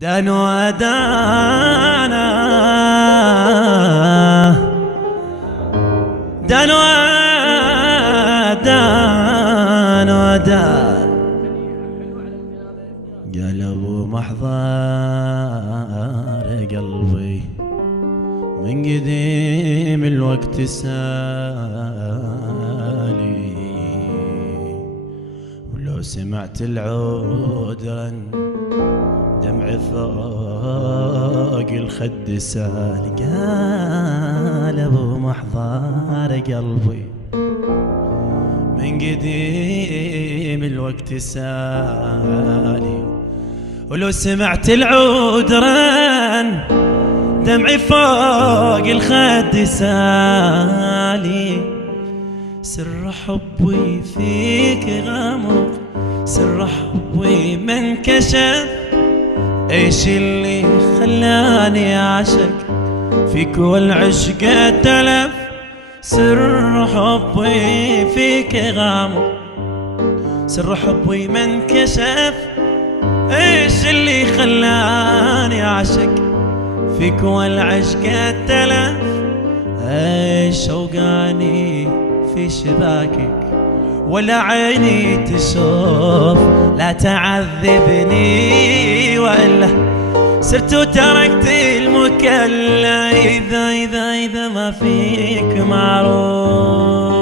دانا دانا دانا دانا دان قلب محضر قلبي من قديم الوقت سالي، ولو سمعت العود رن دمع فوق الخد سالي. قلب محضر قلبي من قديم الوقت سالي، ولو سمعت العود رن دمعي فوق الخد سالي. سر حبي فيك غامض، سر حبي ما انكشف، ايش اللي خلاني اعشق فيك والعشق تلف. سر حبي فيك غامض، سر حبي ما انكشف، ايش اللي خلاني اعشق فيك والعشق تلف. ايش اوقعني في شباكك ولا عيني تشوف، لا تعذبني وإلا سرت وتركت المكلا. إذا ما فيك معروف